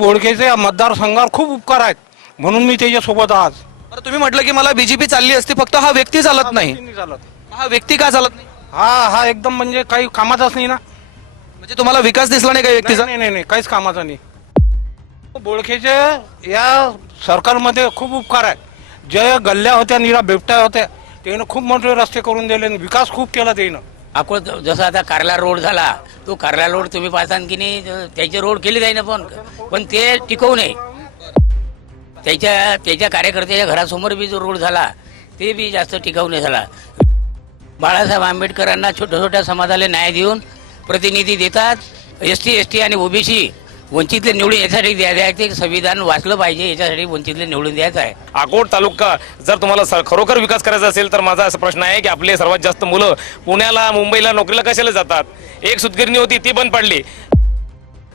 बोडकेचे या मतदारसंघावर खूप उपकार आहेत. म्हणून मी त्याच्यासोबत आज बरं तुम्ही म्हटलं की मला बीजेपी चालली असती फक्त हा व्यक्ती चालत नाही. हा व्यक्ती का चालत नाही? हा हा एकदम म्हणजे काही कामाचाच नाही ना. म्हणजे तुम्हाला विकास दिसला नाही का व्यक्तीचा? नाही नाही नाही काहीच कामाचा नाही. बोडखेचे या सरकारमध्ये खूप उपकार आहेत. जे गल्ल्या होत्या निरा बिबट्या होत्या त्यानं खूप मोठे रस्ते करून दिले आणि विकास खूप केला त्यानं. अकोट जसं आता कार्ला रोड झाला तो कार्ला रोड तुम्ही पाहतान की नाही त्याचे रोड केले जाईना पण पण ते टिकवू नये. त्याच्या त्याच्या कार्यकर्त्याच्या घरासमोर बी जो रोड झाला ते बी जास्त टिकाऊ नाही झाला. बाळासाहेब आंबेडकरांना छोट्या छोट्या समाजाला न्याय देऊन प्रतिनिधी देतात एस टी एस टी आणि ओबीसी. वंचितले निवडून याच्यासाठी द्यायचं आहे ते संविधान वाचलं पाहिजे याच्यासाठी वंचितले निवडून द्यायचं आहे. अकोट तालुका जर तुम्हाला स- खरोखर विकास करायचा असेल तर माझा असा प्रश्न आहे की आपले सर्वात जास्त मुलं पुण्याला मुंबईला नोकरीला कशाला जातात? एक सुतगिरणी होती ती बंद पडली.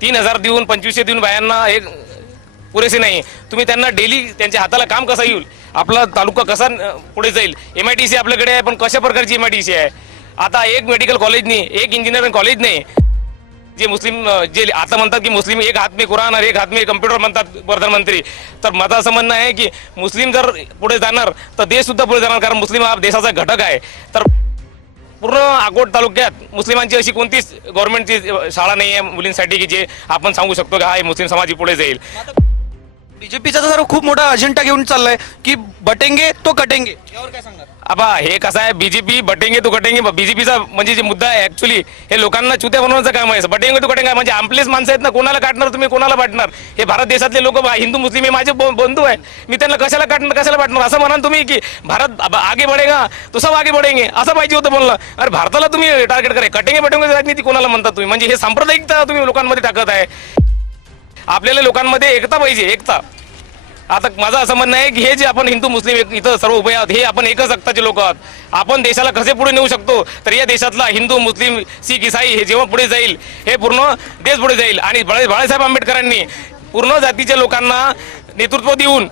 तीन हजार देऊन पंचवीसशे देऊन बायांना एक पुरेसे नाही. तुम्ही त्यांना डेली त्यांच्या हाताला काम कसं येईल? आपला तालुका कसा अं, पुढे जाईल? एम आय टी सी आपल्याकडे आहे पण कशा प्रकारची एम आय टी सी आहे? आता एक मेडिकल कॉलेज नाही एक इंजिनिअरिंग कॉलेज नाही. जे मुस्लिम जे आता म्हणतात की मुस्लिम एक हात मी कुराण एक हात मी कम्प्युटर म्हणतात प्रधानमंत्री. तर माझं असं म्हणणं आहे की मुस्लिम जर पुढे जाणार तर देश सुद्धा पुढे जाणार कारण मुस्लिम हा देशाचा घटक आहे. तर पूर्ण अकोट तालुक्यात मुस्लिमांची अशी कोणतीच गव्हर्नमेंटची शाळा नाही आहे मुलींसाठी की जे आपण सांगू शकतो की हा हे मुस्लिम समाज पुढे जाईल. बीजेपीचा तर खूप मोठा अजेंडा घेऊन चाललाय की बटेंगे तो कटेंगे. यावर काय सांगणार? आबा हे कसं आहे बीजेपी बटेंगे तू कटेंगे. बीजेपीचा म्हणजे जे मुद्दा आहे ऍक्च्युली हे लोकांना चुत्या बनवण्याचं काम आहे. बटेंगे तो कटेंगे. म्हणजे आपलेच माणसं आहेत ना कोणाला काढणार तुम्ही कोणाला पाठणार हे भारत देशातले लोक हिंदू मुस्लिम हे माझे बंधू आहे मी त्यांना कशाला काढणार कशाला पाठणार असं म्हणाल तुम्ही की भारत आगे बढेगा तो सब आगे बढेंगे. असं पाहिजे होतं बोलणं. अरे भारताला तुम्ही टार्गेट करा. कटेंगे बटेंगे राजनीती कोणाला म्हणता तुम्ही? म्हणजे हे सांप्रदायिकता तुम्ही लोकांमध्ये टाकत आहे. आपल्याला लोकांमध्ये एकता पाहिजे एकता. आता माझं असं म्हणणं आहे की हे जे आपण हिंदू मुस्लिम एक- इथं सर्व उभे आहोत हे आपण एकच रक्ताचे लोक आहोत. आपण देशाला कसे पुढे नेऊ शकतो? तर या देशातला हिंदू मुस्लिम सिख इसाई हे जेव्हा पुढे जाईल हे पूर्ण देश पुढे जाईल. आणि बाळासाहेब आंबेडकरांनी पूर्ण जातीच्या लोकांना नेतृत्व देऊन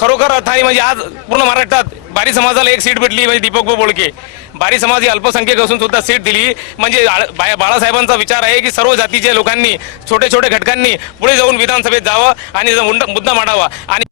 खरोखर अर्थाने म्हणजे आज पूर्ण महाराष्ट्रात बारी समाजाला एक सीट भेटली म्हणजे दीपक बोळके बारी समाज ही अल्पसंख्यक असून सुद्धा सीट दिली. म्हणजे बाळासाहेबांचा विचार आहे की सर्व जातीच्या लोकांनी छोटे छोटे घटकांनी पुढे जाऊन विधानसभेत जावं आणि मुद्दा मांडावा. आणि